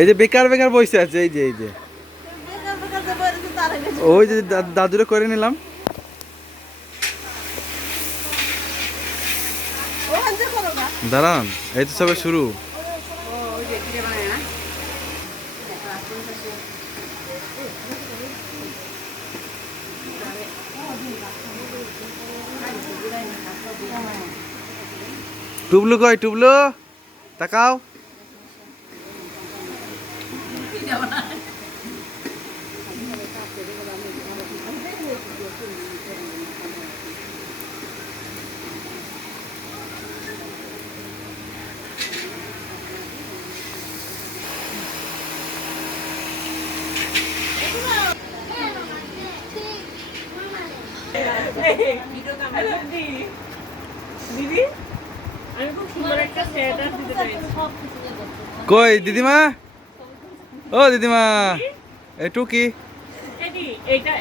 এই যে বেকার বেকার বসে আছে, এই যে ওই যে দাদুরে করে নিলাম। দাঁড়ান, এই তো সবে শুরু। টুবলু কই? টুবলু তাকাও। কই দিদিমা? ও দিদিমা, একটু কি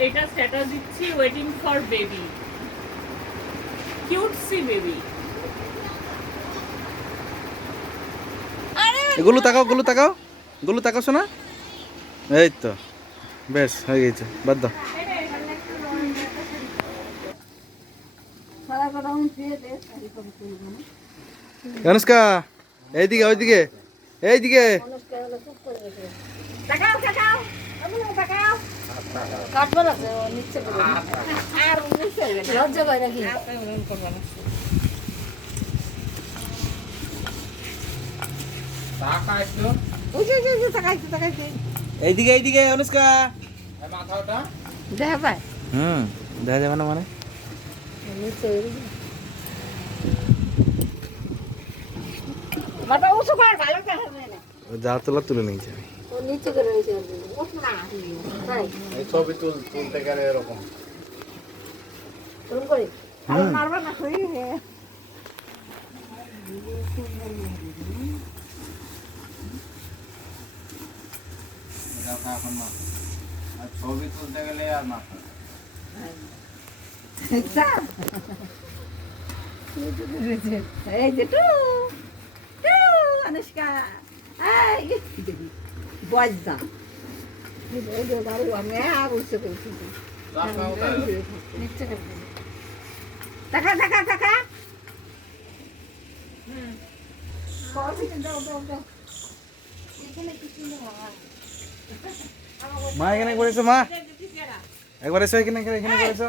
এটা স্ট্যাটাস দিচ্ছি, ওয়েটিং ফর বেবি, কিউটসি বেবি। এগুলো তাকাও, গুলো তাকাও, গুলো তাকাও শোনা। এই তো বেশ হয়ে গেছে, বাদ দাও। অনুষ্কা এইদিকে, ওইদিকে, এইদিকে। এইদিকে, এইদিকে অনুষ্কা। দেখা যাবে না মানে? যা তোলা তুলে নিয়েছে। ছবি তুলতে গেলে এরকম ছবি তুলতে গেলে আর মাথা অনুষ্কা বজদা আমি বুঝতে পেরেছি। টাকা টাকা টাকা মা এখানে করেছো? মা একবার এসো, এখানে এখানে করেছো।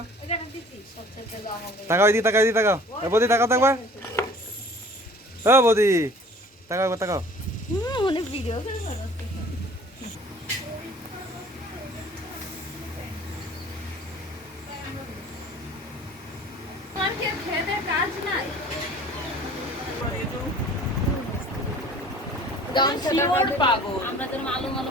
তাকাও এদিকে, তাকাও এদিকে, তাকাও। বৌদি তাকাও তো একবার। ও বৌদি তাকাও একবার, তাকাও। ভিডিও করে কাজ নাই। পাগল আমরা যেন আলো মালো